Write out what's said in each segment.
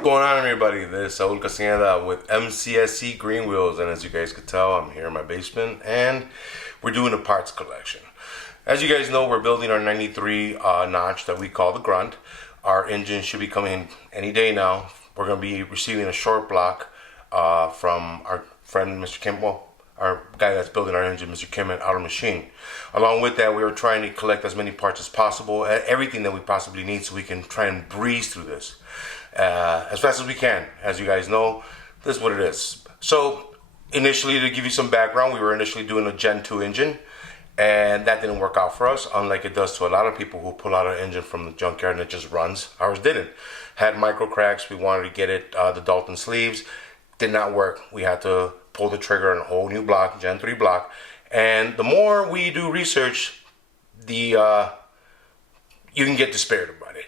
What's going on, everybody? This is Saul Castañeda with MCSC Green Wheels, and as you guys can tell, I'm here in my basement and we're doing a parts collection. As you guys know, we're building our 93 notch that we call the Grunt. Our engine should be coming in any day now. We're going to be receiving a short block from our friend Mr. Kimball, our guy that's building our engine, Mr. Kim at Auto Machine. Along with that, we were trying to collect as many parts as possible, everything that we possibly need, so we can try and breeze through this as fast as we can. As you guys know, this is what it is. So initially, to give you some background, we were initially doing a Gen 2 engine, and that didn't work out for us, unlike it does to a lot of people who pull out an engine from the junkyard and it just runs. Ours didn't. Had micro cracks. We wanted to get it the Dalton sleeves. Did not work. We had to pull the trigger on a whole new block, Gen 3 block. And the more we do research, you can get despaired about it.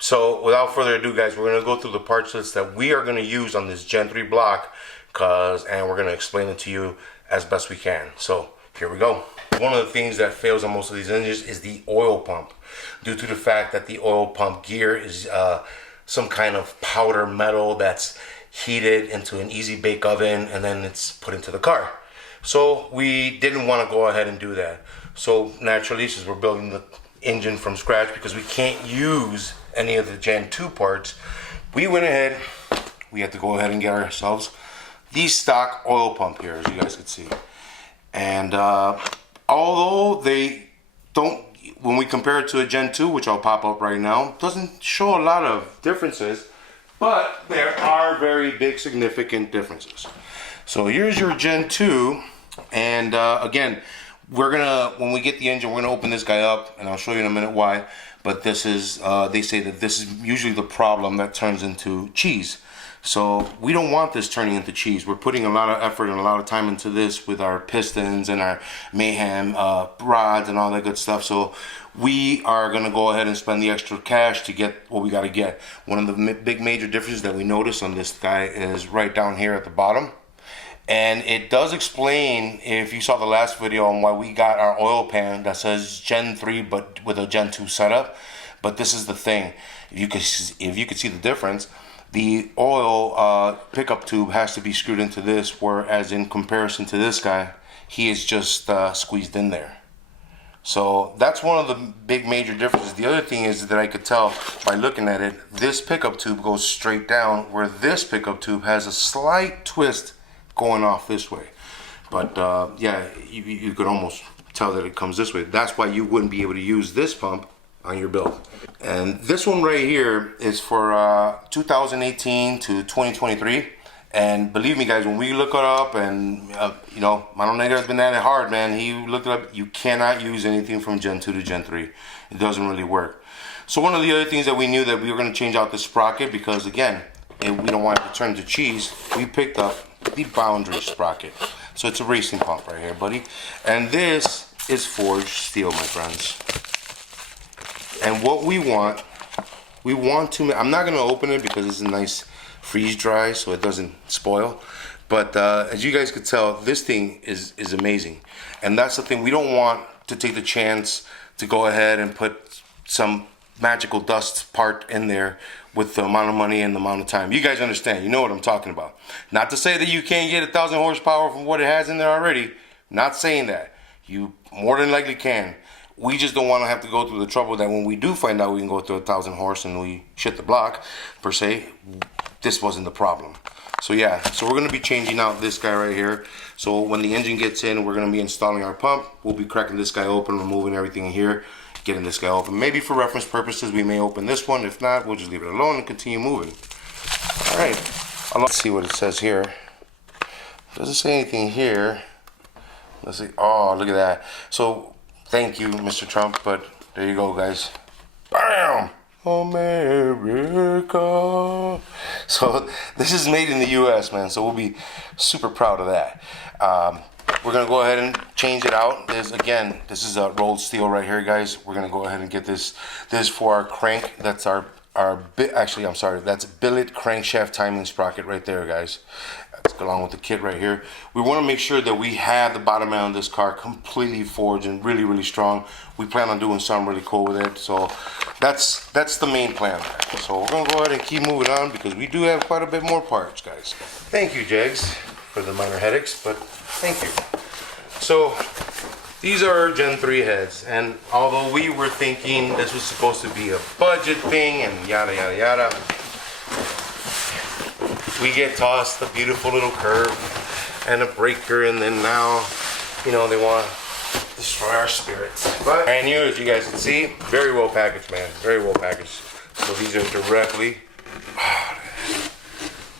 So without further ado, guys, we're going to go through the parts list that we are going to use on this Gen 3 block, and we're going to explain it to you as best we can. So here we go. One of the things that fails on most of these engines is the oil pump, due to the fact that the oil pump gear is some kind of powder metal that's heated into an easy bake oven and then it's put into the car. So we didn't want to go ahead and do that. So naturally, since we're building the engine from scratch, because we can't use any of the Gen 2 parts, we went ahead, we had to go ahead and get ourselves the stock oil pump here, as you guys can see. And although they don't, when we compare it to a Gen 2, which I'll pop up right now, doesn't show a lot of differences, but there are very big significant differences. So here's your Gen 2, and again, we're gonna, when we get the engine, we're gonna open this guy up, and I'll show you in a minute why. But this is, they say that this is usually the problem that turns into cheese. So we don't want this turning into cheese. We're putting a lot of effort and a lot of time into this with our pistons and our Mayhem rods and all that good stuff. So we are gonna go ahead and spend the extra cash to get what we gotta get. One of the big major differences that we notice on this guy is right down here at the bottom. And it does explain, if you saw the last video, on why we got our oil pan that says Gen 3 but with a Gen 2 setup. But this is the thing, if you could see the difference, the oil pickup tube has to be screwed into this, whereas in comparison to this guy, he is just squeezed in there. So that's one of the big major differences. The other thing is that I could tell by looking at it, this pickup tube goes straight down, where this pickup tube has a slight twist going off this way. But yeah, you could almost tell that it comes this way. That's why you wouldn't be able to use this pump on your build. And this one right here is for 2018 to 2023. And believe me, guys, when we look it up, and you know, my own nigga has been at it hard, man. He looked it up. You cannot use anything from Gen 2 to Gen 3. It doesn't really work. So one of the other things that we knew, that we were going to change out the sprocket, because again, if we don't want it to turn to cheese, we picked up the boundary sprocket. So it's a racing pump right here, buddy. And this is forged steel, my friends. And what we want to, I'm not going to open it because it's a nice freeze dry so it doesn't spoil. But as you guys could tell, this thing is amazing. And that's the thing, we don't want to take the chance to go ahead and put some magical dust part in there with the amount of money and the amount of time. You guys understand, you know what I'm talking about. Not to say that you can't get 1,000 horsepower from what it has in there already. Not saying that. You more than likely can. We just don't want to have to go through the trouble that when we do find out we can go to 1,000 horse and we shit the block, per se, this wasn't the problem. So yeah, so we're going to be changing out this guy right here. So when the engine gets in, we're going to be installing our pump. We'll be cracking this guy open, removing everything in here, getting this guy open. Maybe for reference purposes, we may open this one. If not, we'll just leave it alone and continue moving. All right, let's see what it says here. Doesn't say anything here. Let's see. Oh, look at that. So thank you, Mr. Trump, but there you go, guys. Bam! America. So this is made in the US, man, so we'll be super proud of that. We're gonna go ahead and change it out. This is a rolled steel right here, guys. We're gonna go ahead and get this for our crank. That's our actually, I'm sorry, that's billet crankshaft timing sprocket right there, guys. That's along with the kit right here. We want to make sure that we have the bottom end of this car completely forged and really, really strong. We plan on doing something really cool with it. So that's the main plan. So we're going to go ahead and keep moving on because we do have quite a bit more parts, guys. Thank you, Jags, for the minor headaches, but thank you. So these are Gen 3 heads, and although we were thinking this was supposed to be a budget thing and yada yada yada, we get tossed a beautiful little curve and a breaker, and then now, you know, they want to destroy our spirits. But brand new, as you guys can see, very well packaged, man, very well packaged. So these are directly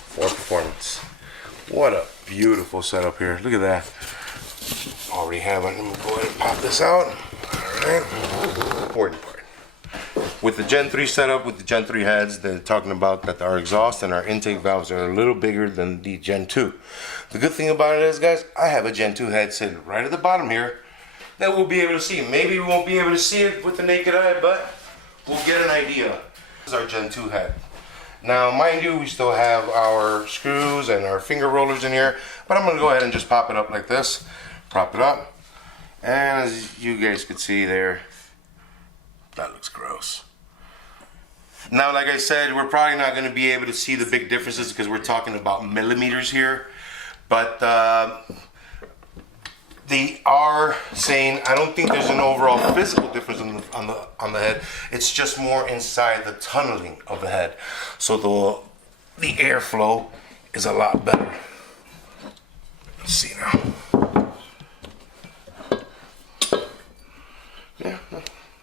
for performance. What a beautiful setup here. Look at that. Already have it. Let me go ahead and pop this out. Alright. Important part. With the Gen 3 setup, with the Gen 3 heads, they're talking about that our exhaust and our intake valves are a little bigger than the Gen 2. The good thing about it is, guys, I have a Gen 2 head sitting right at the bottom here that we'll be able to see. Maybe we won't be able to see it with the naked eye, but we'll get an idea. This is our Gen 2 head. Now, mind you, we still have our screws and our finger rollers in here, but I'm going to go ahead and just pop it up like this. Prop it up, and as you guys can see there, that looks gross. Now, like I said, we're probably not going to be able to see the big differences because we're talking about millimeters here, but they are saying I don't think there's an overall physical difference on the head. It's just more inside the tunneling of the head, so the airflow is a lot better. Let's see now.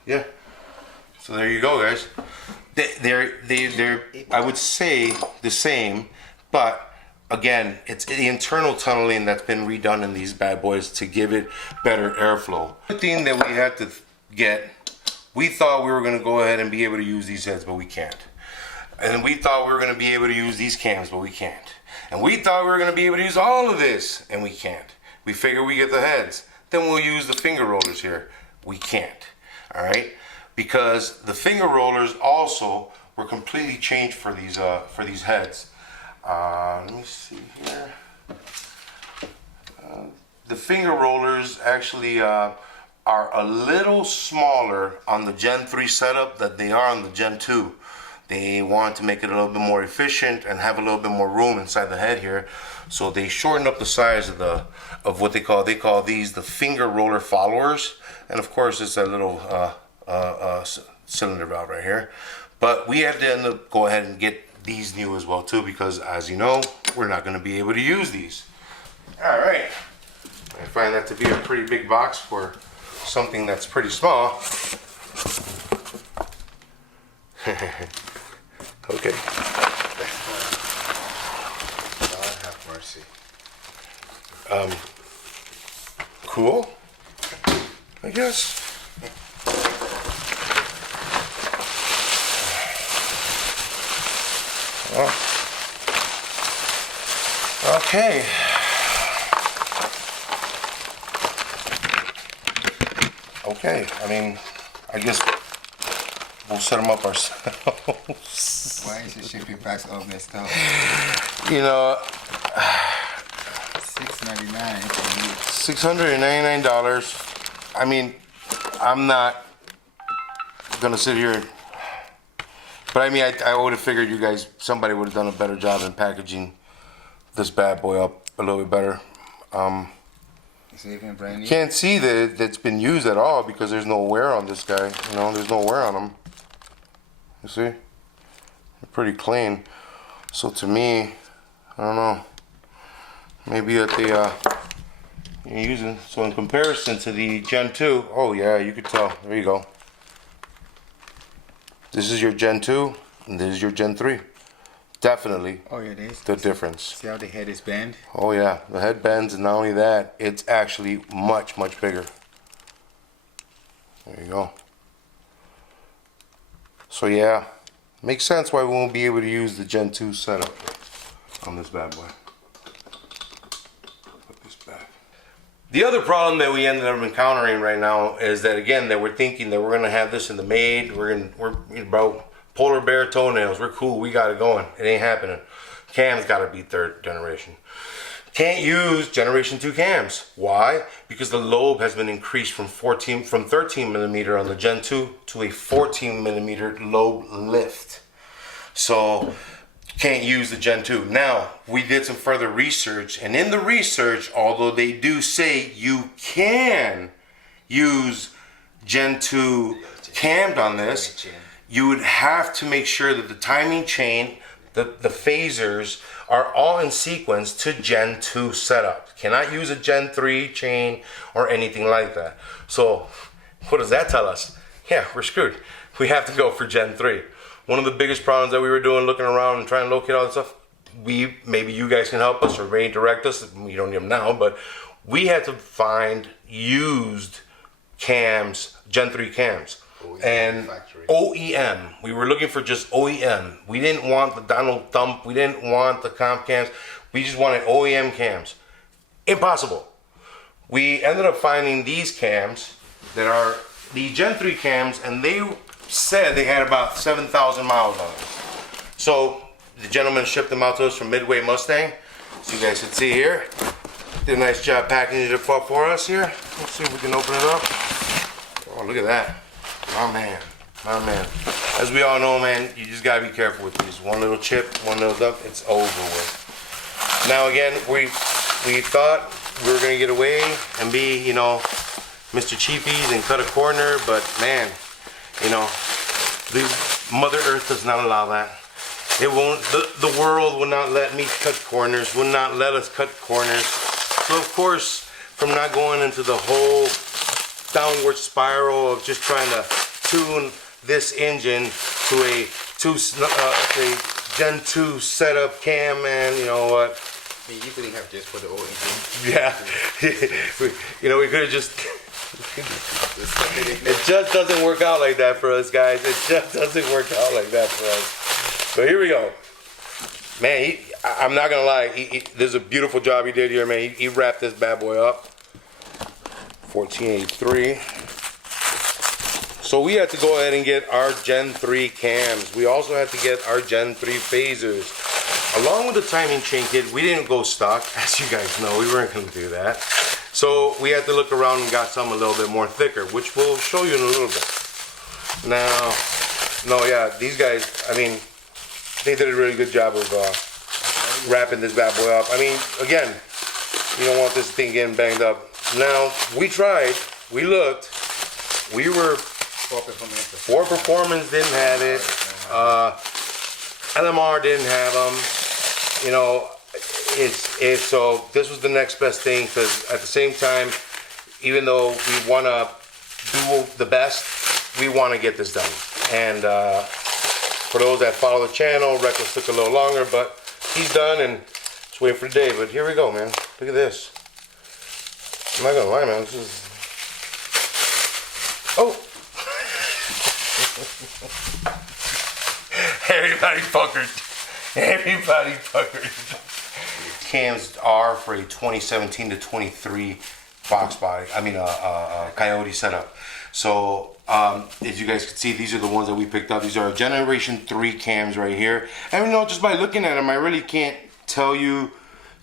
Yeah. So there you go, guys. They're I would say the same, but again, it's the internal tunneling that's been redone in these bad boys to give it better airflow. The thing that we had to get, we thought we were going to go ahead and be able to use these heads, but we can't. And we thought we were going to be able to use these cams, but we can't. And we thought we were going to be able to use all of this, and we can't. We figure we get the heads, then we'll use the finger rollers here. We can't. All right, because the finger rollers also were completely changed for these heads. Let me see here. The finger rollers actually are a little smaller on the Gen 3 setup than they are on the Gen 2. They want to make it a little bit more efficient and have a little bit more room inside the head here, so they shortened up the size of what they call these the finger roller followers. And of course, it's a little cylinder valve right here. But we had to end up go ahead and get these new as well too, because as you know, we're not going to be able to use these. All right, I find that to be a pretty big box for something that's pretty small. Okay. God have mercy. Cool, I guess. Well, okay. Okay, I mean, I guess we'll set them up ourselves. Why is your shipping packs all messed up? You know, $6.99. $699. I mean, I'm not gonna sit here, but I mean, I would have figured you guys, somebody would have done a better job in packaging this bad boy up a little bit better. Is it even brand new? Can't see that it's been used at all because there's no wear on this guy. You know, there's no wear on him. You see? They're pretty clean. So to me, I don't know. Maybe that they you're using. So in comparison to the Gen 2, oh yeah, you could tell. There you go. This is your Gen 2, and this is your Gen 3. Definitely. Oh yeah, it is. The difference. See how the head is bent? Oh yeah, the head bends, and not only that, it's actually much, much bigger. There you go. So yeah, makes sense why we won't be able to use the Gen 2 setup on this bad boy. Put this back. The other problem that we ended up encountering right now is that, again, that we're thinking that we're gonna have this in the made. We're about Polar bear toenails. We're cool. We got it going. It ain't happening. Cams got to be third generation. Can't use generation 2 cams. Why? Because the lobe has been increased from 13 millimeter on the Gen 2 to a 14 millimeter lobe lift. So can't use the Gen 2. Now, we did some further research, and in the research, although they do say you can use Gen 2 cammed on this, you would have to make sure that the timing chain, the phasers are all in sequence to Gen 2 setup. Cannot use a Gen 3 chain or anything like that. So what does that tell us? Yeah, we're screwed. We have to go for Gen 3. One of the biggest problems that we were doing, looking around and trying to locate all this stuff, maybe you guys can help us or redirect us. We don't need them now, but we had to find used cams, Gen 3 cams. And OEM. We were looking for just OEM. We didn't want the Donald Thump. We didn't want the comp cams. We just wanted OEM cams. Impossible. We ended up finding these cams that are the Gen 3 cams, and they said they had about 7,000 miles on them. So the gentleman shipped them out to us from Midway Mustang. So you guys can see here. Did a nice job packaging it up for us here. Let's see if we can open it up. Oh, look at that. My man. As we all know, man, you just gotta be careful with these. One little chip, one little dump, it's over with. Now again, we thought we were gonna get away and be, Mr. Cheapies and cut a corner, but man, the Mother Earth does not allow that. It won't. The world will not let me cut corners. Will not let us cut corners. So of course, from not going into the whole downward spiral of just trying to tune this engine to a Gen 2 setup cam, man, you know what? You usually have just for the old engine. Yeah, we could have just. It just doesn't work out like that for us, guys. It just doesn't work out like that for us. So here we go. Man, I'm not gonna lie. There's a beautiful job he did here, man. He wrapped this bad boy up. 1483. So we had to go ahead and get our Gen 3 cams. We also had to get our Gen 3 phasers. Along with the timing chain kit, we didn't go stock. As you guys know, we weren't going to do that. So we had to look around and got some a little bit more thicker, which we'll show you in a little bit. Now, these guys, they did a really good job of wrapping this bad boy up. Again, you don't want this thing getting banged up. Now, we tried, we looked, we were, Ford Performance didn't have it, LMR didn't have them, so this was the next best thing, because at the same time, even though we want to do the best, we want to get this done. And for those that follow the channel, Reckless took a little longer, but he's done, and just waiting for the day. But here we go, man. Look at this. I'm not gonna lie, man. This is. Oh. Everybody puckered. Cams are for a 2017 to 23 box body. Coyote setup. So, as you guys can see, these are the ones that we picked up. These are Generation 3 cams right here. And just by looking at them, I really can't tell you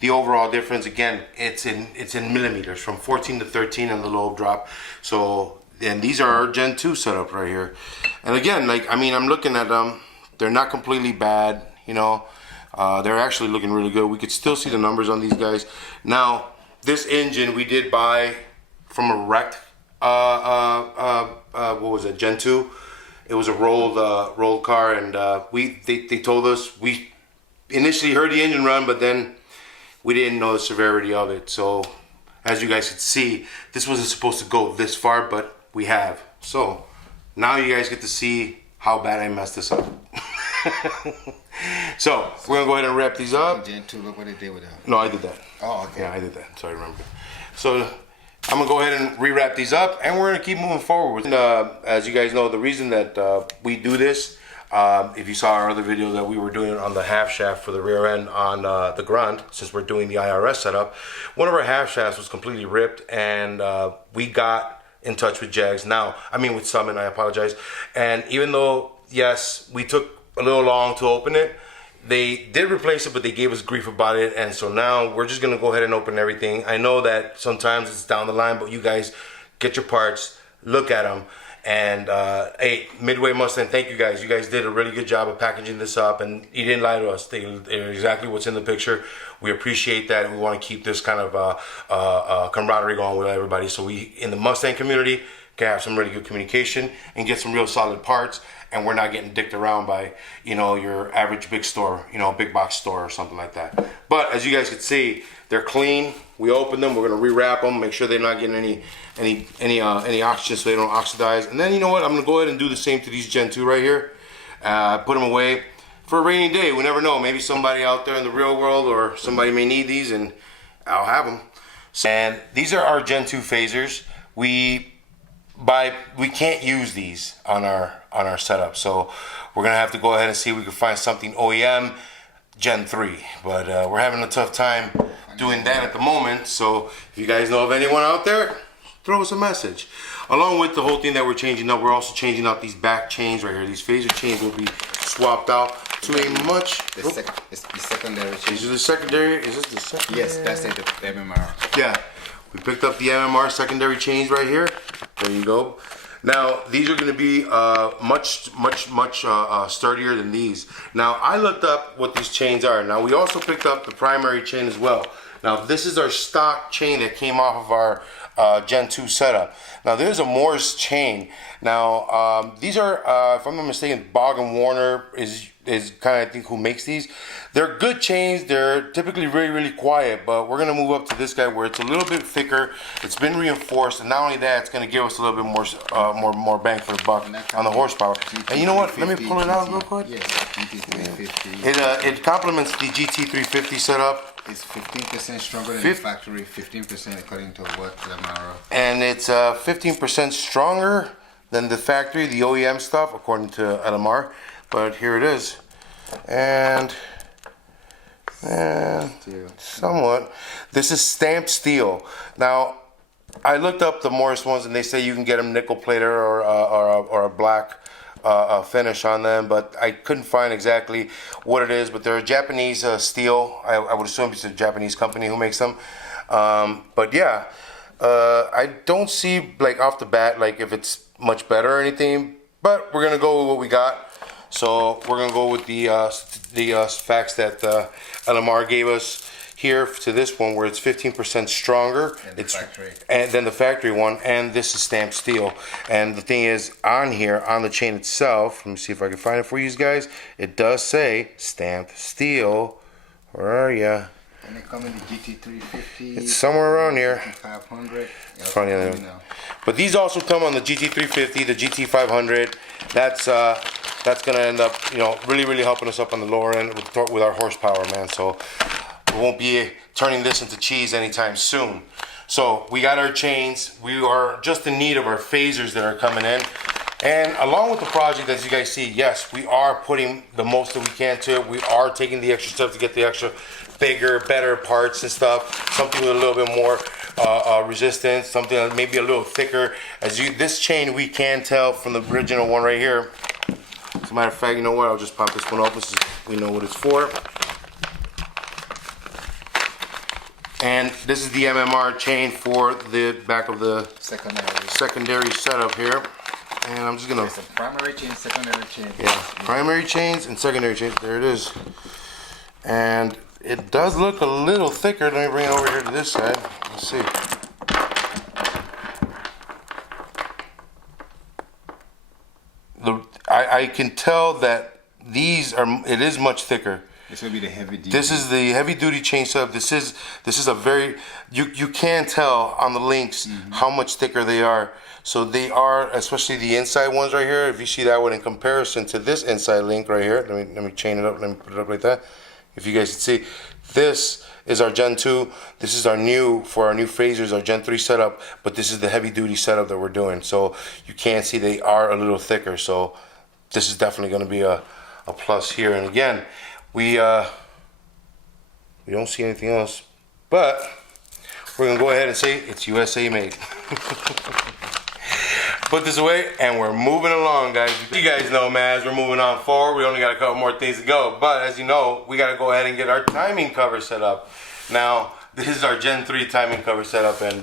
the overall difference. Again, it's in millimeters, from 14 to 13 in the lobe drop. So, and these are our Gen 2 setup right here. And again, I'm looking at them. They're not completely bad, They're actually looking really good. We could still see the numbers on these guys. Now, this engine we did buy from a wrecked, what was it, Gen 2? It was a rolled car, and they told us, we initially heard the engine run, but then we didn't know the severity of it. So, as you guys can see, this wasn't supposed to go this far, but we have. So, now you guys get to see how bad I messed this up. So, we're going to go ahead and wrap these up. Gen 2, look what they did with that. No, I did that. Oh, okay. Yeah, I did that. So I remember. So, I'm going to go ahead and re-wrap these up, and we're going to keep moving forward. And, as you guys know, the reason that we do this, if you saw our other video that we were doing on the half shaft for the rear end on the Grunt, since we're doing the IRS setup, one of our half shafts was completely ripped, and we got in touch with Jags. Now, with Summon, I apologize. And even though yes, we took a little long to open it. They did replace it, but they gave us grief about it, and so now we're just gonna go ahead and open everything. I know that sometimes it's down the line, but you guys get your parts, look at them, and hey, Midway Mustang, thank you guys. You guys did a really good job of packaging this up, and you didn't lie to us. They're exactly what's in the picture. We appreciate that, and we want to keep this kind of camaraderie going with everybody, so we in the Mustang community can have some really good communication and get some real solid parts, and we're not getting dicked around by, you know, your average big store, you know, big box store or something like that. But as you guys can see, they're clean. We opened them. We're gonna rewrap them, make sure they're not getting any oxygen so they don't oxidize. And then, you know what, I'm gonna go ahead and do the same to these Gen 2 right here. Put them away for a rainy day. We never know. Maybe somebody out there in the real world or somebody may need these, and I'll have them. And these are our Gen 2 phasers. We can't use these on our setup, so we're gonna have to go ahead and see if we can find something OEM Gen 3, but we're having a tough time doing that at the moment. So if you guys know of anyone out there, throw us a message. Along with the whole thing that we're changing up, we're also changing out these back chains right here. These phaser chains will be swapped out to a much... The secondary chain. These are the secondary, is this the secondary? Yes, that's it, the MMR. Yeah, we picked up the MMR secondary chains right here. There you go. Now these are going to be much sturdier than these. Now I looked up what these chains are. Now we also picked up the primary chain as well. Now this is our stock chain that came off of our Gen 2 setup. Now there's a Morse chain. Now these are, if I'm not mistaken, Bog and Warner is kind of, I think, who makes these. They're good chains. They're typically really quiet, but we're gonna move up to this guy where it's a little bit thicker. It's been reinforced, and not only that, it's gonna give us a little bit more bang for the buck on the horsepower. And you know what? Let me pull it out real quick. Yes, GT350. It complements the GT350 setup. It's 15% stronger than the factory. 15% according to what Lamaro. And it's 15% stronger than the factory, the OEM stuff, according to LMR. But here it is, and somewhat. This is stamped steel. Now, I looked up the Morris ones, and they say you can get them nickel plated or a black finish on them, but I couldn't find exactly what it is. But they're a Japanese steel. I would assume it's a Japanese company who makes them. But yeah, I don't see, like, off the bat, like, if it's much better or anything. But we're gonna go with what we got. So we're gonna go with the facts that LMR gave us here to this one, where it's 15% stronger than the factory one, and this is stamped steel. And the thing is, on here, on the chain itself, let me see if I can find it for you guys. It does say stamped steel. Where are ya? And they come in the GT350. It's somewhere around here. 500. It's funny, but these also come on the GT350, the GT500. That's gonna end up, you know, really helping us up on the lower end with our horsepower, man. So we won't be turning this into cheese anytime soon. So we got our chains. We are just in need of our phasers that are coming in. And along with the project, as you guys see, yes, we are putting the most that we can to it. We are taking the extra stuff to get the extra bigger, better parts and stuff. Something with a little bit more resistance, something that maybe a little thicker. This chain, we can tell from the original one right here. As a matter of fact, you know what? I'll just pop this one open so we know what it's for. And this is the MMR chain for the back of the secondary setup here. And I'm just gonna. It's a primary chain, secondary chain. Yeah, primary chains and secondary chains. There it is. And it does look a little thicker. Let me bring it over here to this side. Let's see. I can tell that it is much thicker. This will be the heavy duty. This is the heavy duty chain sub. This is a very, you can tell on the links how much thicker they are. So they are, especially the inside ones right here. If you see that one in comparison to this inside link right here, let me chain it up. Let me put it up like that. If you guys can see, this is our Gen 2. This is our new phasers, our Gen 3 setup. But this is the heavy duty setup that we're doing. So you can see they are a little thicker. So this is definitely going to be a plus here. And again, we don't see anything else, but we're gonna go ahead and say it's USA made. put this away, and we're moving along, guys. You guys know, man, as we're moving on forward, we only got a couple more things to go. But as you know, we got to go ahead and get our timing cover set up. Now, this is our Gen 3 timing cover setup, and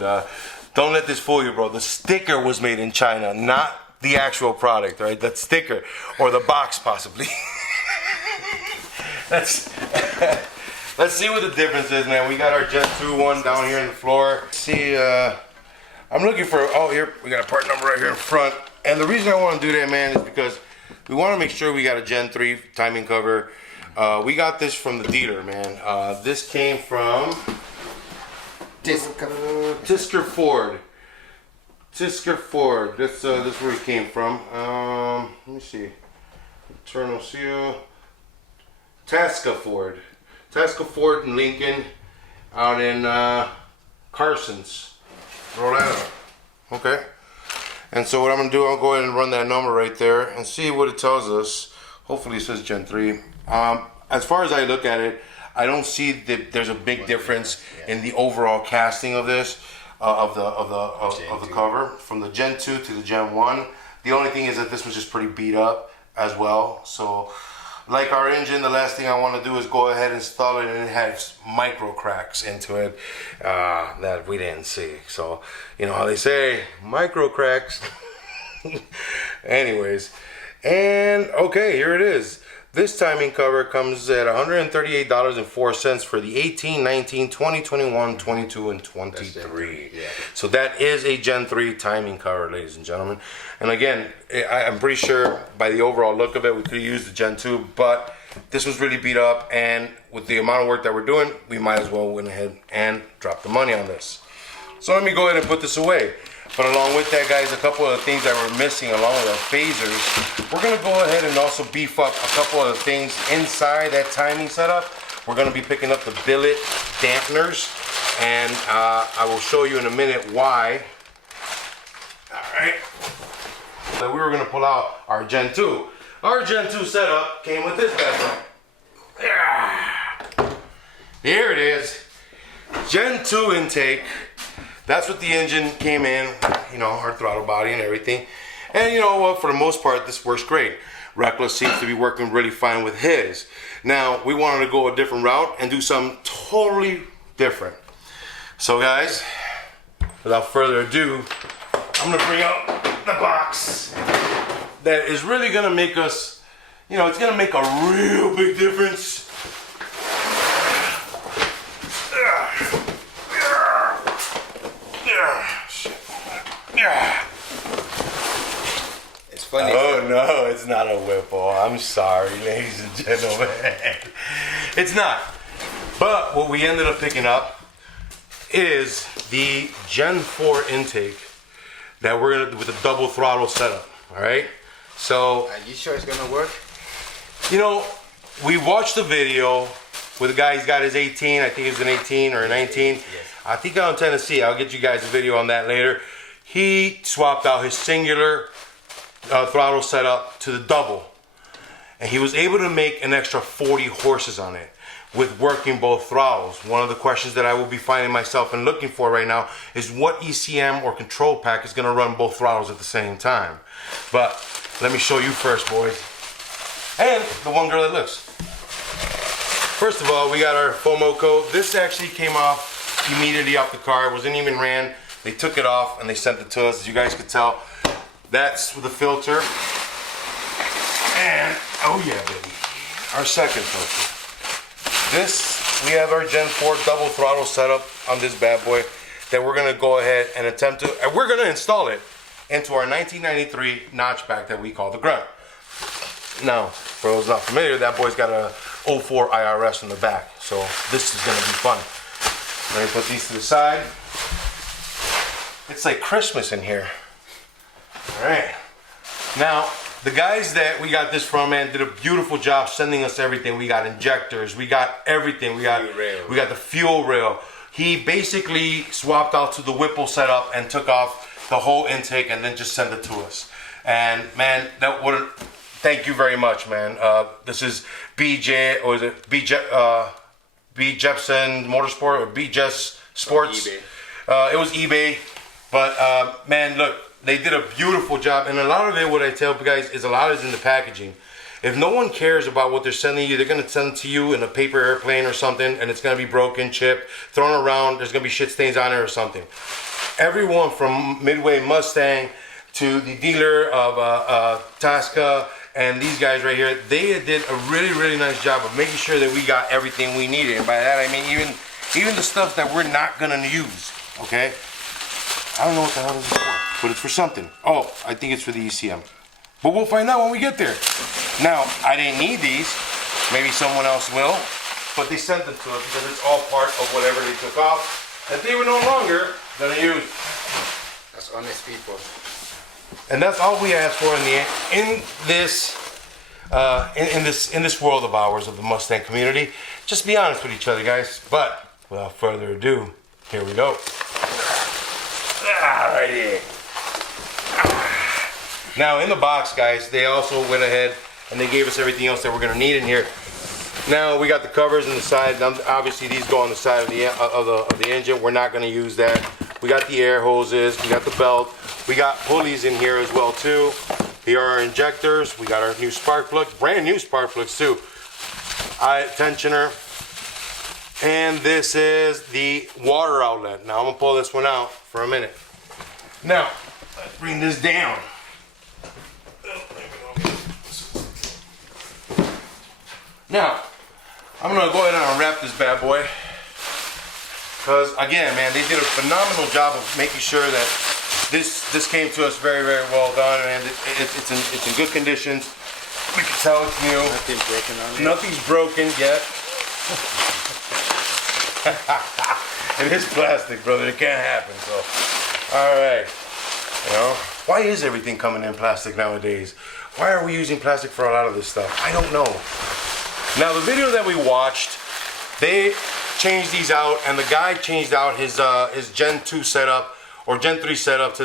don't let this fool you, bro. The sticker was made in China, not the actual product, right? That sticker, or the box, possibly. Let's see what the difference is, man. We got our Gen 2 one down here in the floor. See, I'm looking for, oh, here, we got a part number right here in front. And the reason I want to do that, man, is because we want to make sure we got a Gen 3 timing cover. We got this from the dealer, man. This came from Tisker Ford. Tisker Ford. This is where it came from. Let me see. Internal seal. Tasca Ford. Tasca Ford in Lincoln, out in Carson's, Rhode Island. Okay. And so what I'm gonna do, I'll go ahead and run that number right there and see what it tells us. Hopefully it says Gen 3. As far as I look at it, I don't see that there's a big difference in the overall casting of this, of the cover from the Gen 2 to the Gen 1. The only thing is that this was just pretty beat up as well. So, like our engine, the last thing I want to do is go ahead and install it, and it has micro cracks into it that we didn't see. So, you know how they say, micro cracks. Anyways, and okay, here it is. This timing cover comes at $138.04 for the 18, 19, 20, 21, 22, and 23. Yeah. So that is a Gen 3 timing cover, ladies and gentlemen. And again, I'm pretty sure by the overall look of it, we could have used the Gen 2, but this was really beat up, and with the amount of work that we're doing, we might as well went ahead and drop the money on this. So let me go ahead and put this away. But along with that, guys, a couple of the things that we're missing along with our phasers, we're going to go ahead and also beef up a couple of the things inside that timing setup. We're going to be picking up the billet dampeners, and I will show you in a minute why. All right. So we were going to pull out our Gen 2. Our Gen 2 setup came with this bad boy. Here it is. Gen 2 intake. That's what the engine came in, you know, our throttle body and everything. And you know what, for the most part, this works great. Reckless seems to be working really fine with his. Now, we wanted to go a different route and do something totally different. So guys, without further ado, I'm gonna bring out the box that is really gonna make us, you know, it's gonna make a real big difference. It's funny. Oh no, it's not a Whipple. I'm sorry, ladies and gentlemen. It's not. But what we ended up picking up is the Gen 4 intake that we're gonna do with a double throttle setup. All right. So. Are you sure it's gonna work? You know, we watched the video with the guy. He's got his 18. I think it was an 18 or a 19. Yes. I think out in Tennessee. I'll get you guys a video on that later. He swapped out his singular throttle setup to the double, and he was able to make an extra 40 horses on it with working both throttles. One of the questions that I will be finding myself and looking for right now is what ECM or control pack is going to run both throttles at the same time. But let me show you first, boys, and the one girl that looks. First of all, we got our FOMO coat. This actually came off immediately off the car. It wasn't even ran. They took it off and they sent it to us. As you guys could tell, that's the filter. And, oh yeah, baby, our second filter. This, we have our Gen 4 double throttle setup on this bad boy that we're gonna go ahead and attempt to, and we're gonna install it into our 1993 Notchback that we call the Grunt. Now, for those not familiar, that boy's got a 04 IRS in the back, so this is gonna be fun. Let me put these to the side. It's like Christmas in here. All right. Now, the guys that we got this from, man, did a beautiful job sending us everything. We got injectors. We got everything. We got the fuel rail. He basically swapped out to the Whipple setup and took off the whole intake and then just sent it to us. And man, that would thank you very much, man. This is BJ, or is it B Jepson Motorsport or B Jess Sports? It was eBay. But man, look, They did a beautiful job, and a lot of it, what I tell you guys, is a lot is in the packaging. If no one cares about what they're sending you, they're gonna send it to you in a paper airplane or something, and it's gonna be broken, chipped, thrown around. There's gonna be shit stains on it or something. Everyone from Midway Mustang to the dealer of Tasca and these guys right here, they did a really, really nice job of making sure that we got everything we needed. And by that I mean even the stuff that we're not gonna use. Okay. I don't know what the hell this is for, but it's for something. Oh, I think it's for the ECM. But we'll find out when we get there. Now, I didn't need these. Maybe someone else will. But they sent them to us because it's all part of whatever they took off that they were no longer going to use. That's honest people. And that's all we ask for in this world of ours, of the Mustang community. Just be honest with each other, guys. But without further ado, here we go. Right here. Now in the box, guys, they also went ahead and they gave us everything else that we're gonna need in here. Now we got the covers on the side. Now, obviously these go on the side of the engine. We're not gonna use that. We got the air hoses. We got the belt. We got pulleys in here as well too. Here are our injectors. We got our new spark plug, brand new spark plugs too. Tensioner. And this is the water outlet. Now I'm gonna pull this one out for a minute. Now, let's bring this down. Now, I'm gonna go ahead and unwrap this bad boy. Because again, man, they did a phenomenal job of making sure that this came to us very, very well done, and it's in good conditions. We can tell it's new. Nothing's broken on it. Nothing's broken yet. It is plastic, brother. It can't happen. So, all right. You know, why is everything coming in plastic nowadays? Why are we using plastic for a lot of this stuff? I don't know. Now, the video that we watched, they changed these out, and the guy changed out his Gen 2 setup or Gen 3 setup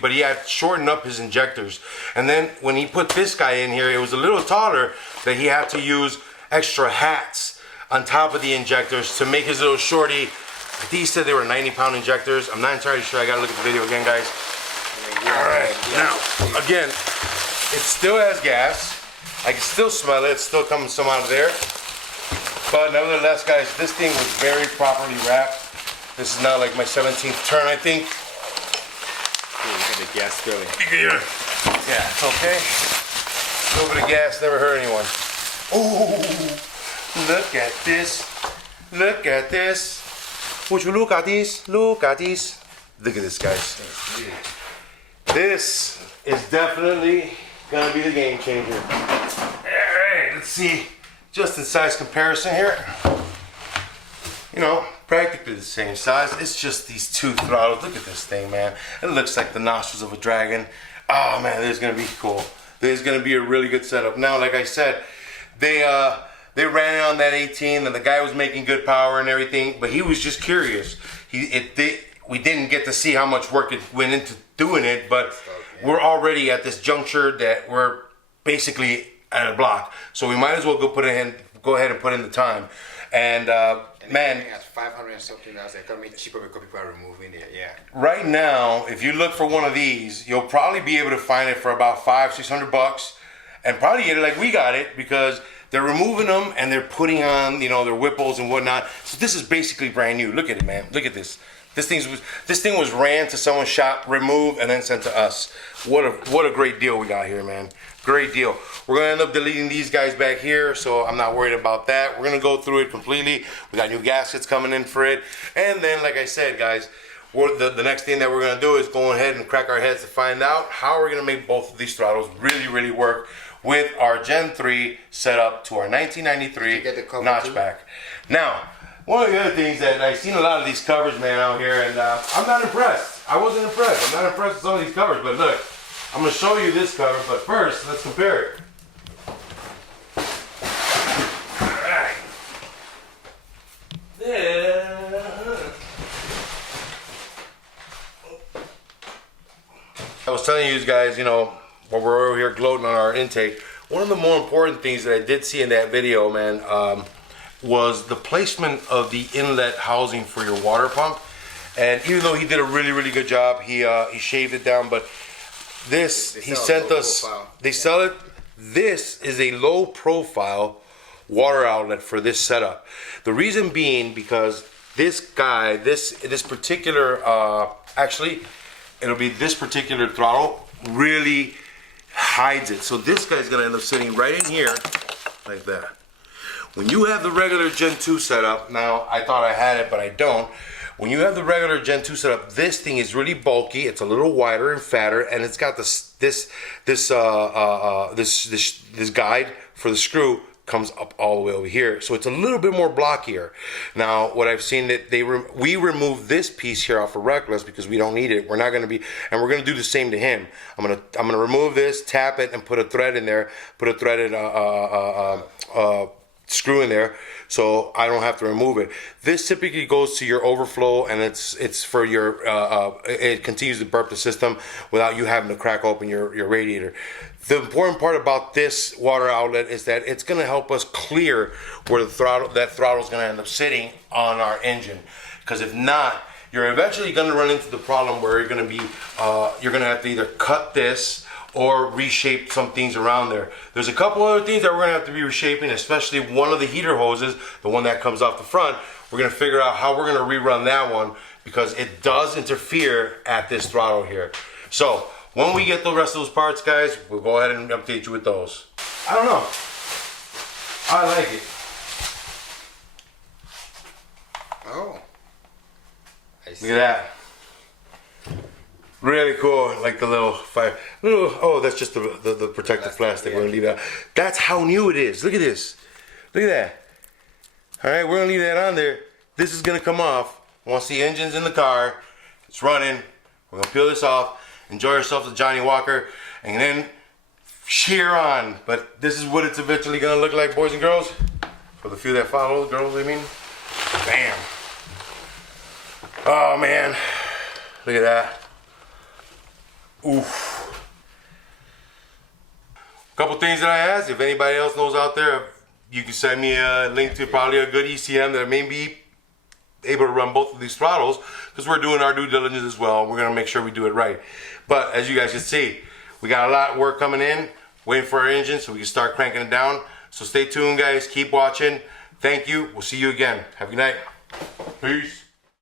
but he had shortened up his injectors. And then when he put this guy in here, it was a little taller that he had to use extra hats on top of the injectors to make his little shorty. I think he said they were 90-pound injectors. I'm not entirely sure. I gotta look at the video again, guys. All right, now, again, it still has gas. I can still smell it. It's still coming some out of there. But nevertheless, guys, this thing was very properly wrapped. This is now like my 17th turn, I think. Ooh, look at the gas filling. Yeah, it's okay. A little bit of gas never hurt anyone. Ooh, look at this. Look at this. Would you look at this? Look at this. Look at this, guys. This is definitely gonna be the game changer. Alright, let's see. Just in size comparison here. You know, practically the same size. It's just these two throttles. Look at this thing, man. It looks like the nostrils of a dragon. Oh man, this is gonna be cool. This is gonna be a really good setup. Now, like I said, they ran it on that 18 and the guy was making good power and everything, but he was just curious. We didn't get to see how much work it went into doing it, but we're already at this juncture that we're basically at a block. So we might as well go ahead and put in the time. And man, that's 500 and something else. It's gonna be cheaper because people are removing it. Yeah. Right now, if you look for one of these, you'll probably be able to find it for about $500-600, and probably get it like we got it because they're removing them and they're putting on, you know, their Whipples and whatnot. So this is basically brand new. Look at it, man. Look at this. This thing was ran to someone's shop, removed, and then sent to us. What a great deal we got here, man. Great deal. We're gonna end up deleting these guys back here, so I'm not worried about that. We're gonna go through it completely. We got new gaskets coming in for it, and then, like I said, guys, the next thing that we're gonna do is go ahead and crack our heads to find out how we're gonna make both of these throttles really, really work with our Gen 3 setup to our 1993 Notchback. Now, one of the other things that I've seen a lot of these covers, man, out here, and I'm not impressed. I wasn't impressed. I'm not impressed with some of these covers, but look, I'm gonna show you this cover, but first, let's compare it. Alright. I was telling you guys, you know, while we're over here gloating on our intake, one of the more important things that I did see in that video, man, was the placement of the inlet housing for your water pump. And even though he did a really, really good job, he shaved it down, but this, They he sell sent low us, profile. they sell it. This is a low profile water outlet for this setup. The reason being because this guy, this particular, actually, it'll be this particular throttle really hides it. So this guy's gonna end up sitting right in here like that. When you have the regular Gen 2 setup, now I thought I had it, but I don't. When you have the regular Gen 2 setup, this thing is really bulky. It's a little wider and fatter, and it's got this guide for the screw comes up all the way over here, so it's a little bit more blockier. Now, what I've seen that we removed this piece here off of Reckless because we don't need it. We're not going to be, and we're going to do the same to him. I'm gonna remove this, tap it, and put a thread in there, put a threaded screw in there, so I don't have to remove it. This typically goes to your overflow, and it's for your it continues to burp the system without you having to crack open your radiator. The important part about this water outlet is that it's going to help us clear where that throttle is going to end up sitting on our engine, because if not, you're eventually going to run into the problem where you're going to have to either cut this or reshape some things around there. There's a couple other things that we're gonna have to be reshaping, especially one of the heater hoses, the one that comes off the front. We're gonna figure out how we're gonna rerun that one because it does interfere at this throttle here. So when we get the rest of those parts, guys, we'll go ahead and update you with those. I don't know. I like it. Oh. I see. Look at that. Really cool, like the little fire. Oh, that's just the protective plastic. We're gonna leave that. That's how new it is. Look at this. Look at that. All right, we're gonna leave that on there. This is gonna come off once the engine's in the car. It's running. We're gonna peel this off. Enjoy yourself with Johnny Walker, and then cheer on. But this is what it's eventually gonna look like, boys and girls. For the few that follow, girls, I mean. Bam. Oh man, look at that. Oof. Couple things that I asked. If anybody else knows out there, you can send me a link to probably a good ECM that may be able to run both of these throttles, because we're doing our due diligence as well. We're gonna make sure we do it right. But as you guys can see, we got a lot of work coming in, waiting for our engine so we can start cranking it down. So stay tuned, guys. Keep watching. Thank you. We'll see you again. Have a good night. Peace.